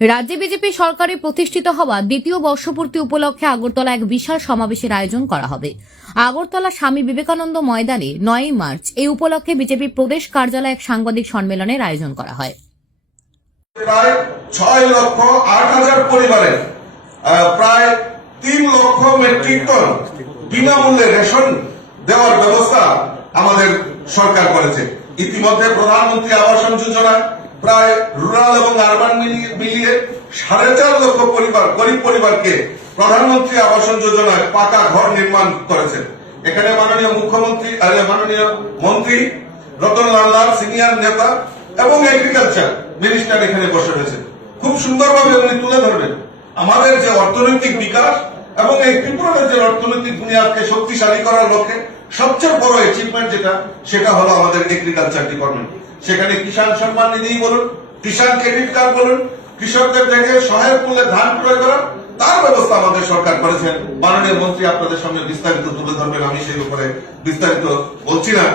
রাজ্যে বিজেপি সরকারে প্রতিষ্ঠিত হওয়া দ্বিতীয় বর্ষপূর্তি উপলক্ষে আগরতলা এক বিশাল সমাবেশের আয়োজন করা হবে। আগরতলা স্বামী বিবেকানন্দ ময়দানে নয়ই মার্চ এই উপলক্ষে বিজেপি প্রদেশ কার্যালয়ে এক সাংবাদিক সম্মেলনের আয়োজন করা হয়। প্রায় ছয় লক্ষ আট হাজার পরিবারের প্রায় তিন লক্ষ মেট্রিক টন বিনামূল্যে রেশন দেওয়ার ব্যবস্থা আমাদের সরকার করেছে। ইতিমধ্যে প্রধানমন্ত্রী আবাসন যোজনা প্রায় রুরাল এবং সাড়ে চার লক্ষ পরিবার, গরিব পরিবারকে প্রধানমন্ত্রী আবাসন যোজনায় পাকা ঘর নির্মাণ করেছেন। এখানে মাননীয় মুখ্যমন্ত্রী মাননীয় মন্ত্রী, রতনলাল লাল সিনিয়র নেতা এবং এগ্রিকালচার মিনিস্টার এখানে বসে রয়েছে খুব সুন্দরভাবে উনি তুলে ধরবেন। আমাদের যে অর্থনৈতিক বিকাশ এবং এই ত্রিপুরার যে অর্থনৈতিক বুনিয়াদকে শক্তিশালী করার লক্ষ্যে সবচেয়ে বড় অ্যাচিভমেন্ট যেটা, সেটা হলো আমাদের এগ্রিকালচার ডিপার্টমেন্ট সেখানে কিষাণ সম্মান নিধি বলুন, কিষাণ ক্রেডিট কার্ড বলুন কৃষকদের দেখে সহায়ক মূল্যে ধান ক্রয় করা তার ব্যবস্থা আমাদের সরকার করেছেন। মাননীয় মন্ত্রী আপনাদের সামনে বিস্তারিত তুলে ধরবেন, আমি সেই ব্যাপারে বিস্তারিত বলছি না,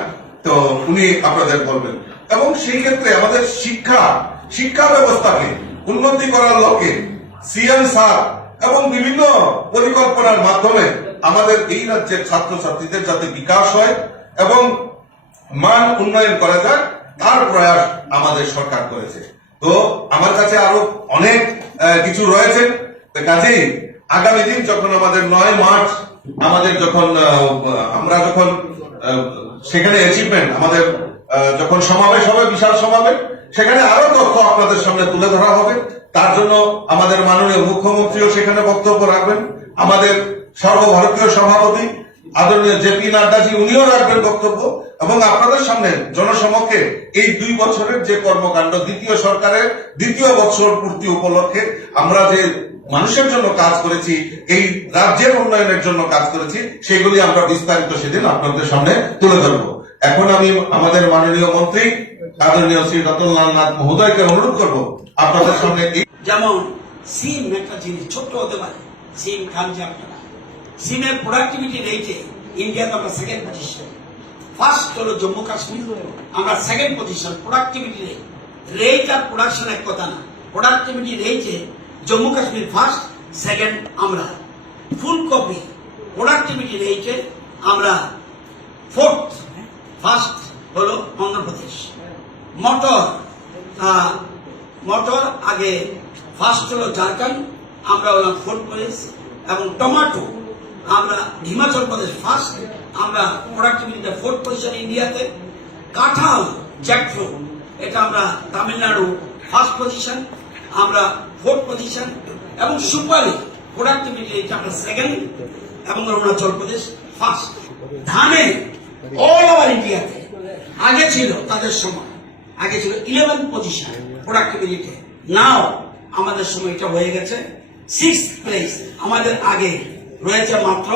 তো উনি আপনাদের বলবেন। এবং সেই ক্ষেত্রে আমাদের শিক্ষা শিক্ষা ব্যবস্থাকে উন্নতি করার লক্ষ্যে সিএম স্যার এবং বিভিন্ন পরিকল্পনার মাধ্যমে আমাদের এই রাজ্যের ছাত্রছাত্রীদের যাতে বিকাশ হয় এবং মান উন্নয়ন করা যায়, তার প্রয়াস আমাদের সরকার করেছে। তো আমার কাছে আরও অনেক কিছু রয়েছে। তো কাজেই আগামী দিন যখন আমাদের নয় মার্চ, আমাদের যখন আমরা যখন সেখানে অ্যাচিভমেন্ট আমাদের যখন সমাবেশ হবে, বিশাল সমাবেশ, সেখানে আরও তথ্য আপনাদের সামনে তুলে ধরা হবে। তার জন্য আমাদের মাননীয় মুখ্যমন্ত্রীও সেখানে বক্তব্য রাখবেন। আমাদের সর্বভারতীয় সভাপতি আদরণীয় জেপি নাড্ডাজি, উনিও রাখবেন বক্তব্য। এবং আপনাদের সামনে জনসমক্ষে এই দুই বছরের যে কর্মকাণ্ড, দ্বিতীয় সরকারের দ্বিতীয় বছর পূর্তি উপলক্ষে আমরা যে মানুষের জন্য কাজ করেছি, এই রাজ্যের উন্নয়নের জন্য কাজ করেছি, সেগুলি আমরা বিস্তারিত সেদিন আপনাদের সামনে তুলে ধরবো। এখন আমি আমাদের মাননীয় মন্ত্রী, আদরণীয় শ্রী রতনলাল নাথ মহোদয়কে অনুরোধ করব, আপনাদের সামনে যেমন সিম একটা জিনিস ছোট্ট হতে পারে, সিম খান যে আপনারা। সিমের প্রোডাক্টিভিটি রেটে ইন্ডিয়াতে আমরা সেকেন্ড পজিশন ফার্স্ট হলো জম্মু কাশ্মীর। আমরা second position productivity rate rate আর প্রোডাকশন এক কথা না। প্রোডাক্টিভিটি রেটে জম্মু কাশ্মীর ফার্স্ট সেকেন্ড আমরা। ফুলকপি প্রোডাক্টিভিটি রেটে আমরা ফোর্থ ফার্স্ট হলো অন্ধ্রপ্রদেশ মটর মটর আগে ফার্স্ট হলো ঝাড়খণ্ড। আমরা হলাম ফোর্থ প্রদেশ এবং টমেটো আমরা হিমাচল প্রদেশ ফার্স্ট আমরা প্রোডাক্টিভিটিতে ফোর্থ পজিশন ইন্ডিয়াতে কাঁঠাল জ্যাকফ্রুট এটা আমরা তামিলনাড়ু ফার্স্ট পজিশন আমরা ফোর্থ পজিশন এবং সুপারি প্রোডাক্টিভিটি এটা আমরা সেকেন্ড এবং অরুণাচল প্রদেশ ফার্স্ট ধানে অল ওভার ইন্ডিয়াতে আগে ছিল তাদের সময়। আগে ছিল ইলেভেন পজিশন প্রোডাক্টিভিটিতে নাও আমাদের সময় এটা হয়ে গেছে সিক্স প্লেস আমাদের আগে রয়েছে মাত্র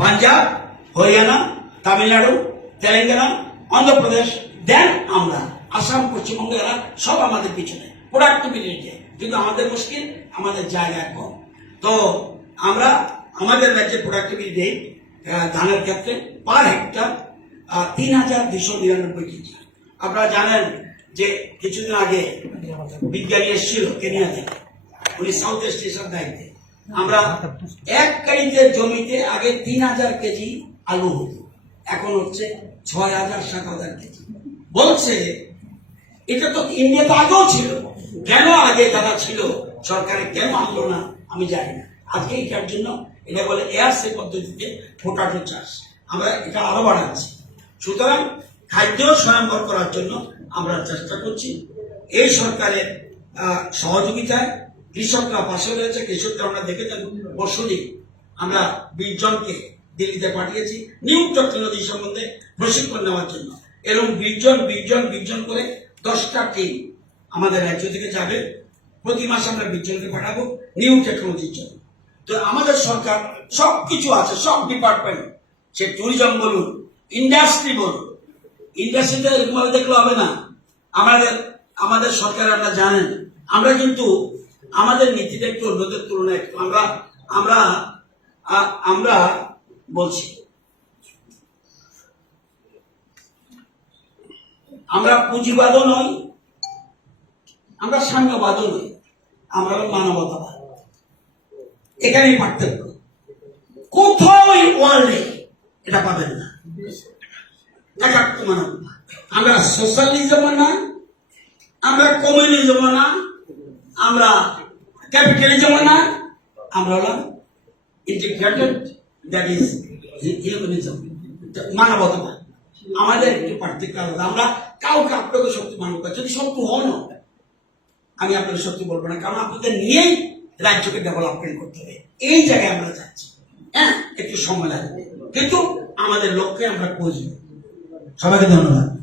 পাঞ্জাব, হরিয়ানা, তামিলনাড়ু, তেলেঙ্গানা, অন্ধ্রপ্রদেশ দেন আমরা, আসাম, পশ্চিমবঙ্গ, এরা সব আমাদের পিছনে। প্রোডাক্টিভিটিতে কিন্তু আমাদের মুশকিল, আমাদের জায়গা কম। তো আমরা আমাদের রাজ্যে প্রোডাক্টিভিটি ধানের ক্ষেত্রে পার হেক্টর তিন হাজার দুশো নিরানব্বই কেজি। আপনারা জানেন যে কিছুদিন আগে বিজ্ঞানী এসেছিল কেনিয়া থেকে উনি সাউথ ওয়েস্ট এশিয়ার দায়িত্বে। আমরা এক কারিতে জমিতে আগে তিন হাজার কেজি আলু হতো। এখন হচ্ছে ছয় হাজার, সাত হাজার কেজি। বলছে, এটা তো ইন্ডিয়াতে আগেও ছিল। কেন আগে যারা ছিল? সরকারে কেন আনলো না? আমি জানি না। আজকে এটার জন্য এটা বলে এয়ারসে পদ্ধতিতে পোটাটো চাষ। আমরা এটা আরও বাড়াচ্ছি। সুতরাং খাদ্য স্বয়ংবর করার জন্য আমরা চেষ্টা করছি। এই সরকারের সহযোগিতায় কৃষকরা পাশে রয়েছে কৃষকরা আমরা দেখেছেন পরশুদিন আমরা বিশ জনকে দিল্লিতে পাঠিয়েছি, নিউ টেকনোলজি সম্বন্ধে প্রশিক্ষণ নেওয়ার জন্য। এরকম বিশ জন বিশ জন বিশ জন করে দশটা টিম আমাদের রাজ্য থেকে যাবে। প্রতি মাসে আমরা বিশ জনকে পাঠাবো নিউ টেকনোলজির জন্য। তো আমাদের সরকার সব কিছু আছে, সব ডিপার্টমেন্ট সে ট্যুরিজম বলুন ইন্ডাস্ট্রি বলুন ইন্ডাস্ট্রিতে এরকম ভাবে দেখলে হবে না। আমাদের আমাদের সরকার আপনারা জানেন, আমরা কিন্তু আমাদের নীতিটা একটু অন্যদের তুলনায় একটু। আমরা আমরা আমরা বলছি। আমরা পুঁজিবাদও নই, আমরা সাম্যবাদও নই, আমরা মানবতাবাদ। এখানেই পার্থক্য। কোথাও ওয়ার্ল্ডে এটা পাবেন না। একাত্ম মানবতা আমরা সোশ্যালিজম না, আমরা কমিউনিজম না, আমরা ক্যাপিটালিজম না আমরা হলাম ইন্টিগ্রেটেড দ্যাট মানবতাবাদ। আমাদের একটু পার্থক্য আলাদা। আমরা কাউকে আপনাকে শক্তি মানব যদি শত্রু হন আমি আপনাদের সত্যি বলব না। কারণ আপনাদের নিয়েই রাজ্যকে ডেভেলপমেন্ট করতে হবে। এই জায়গায় আমরা যাচ্ছি। হ্যাঁ একটু সময় লাগবে। কিন্তু আমাদের লক্ষ্যে আমরা পৌঁছবো। সবাইকে ধন্যবাদ।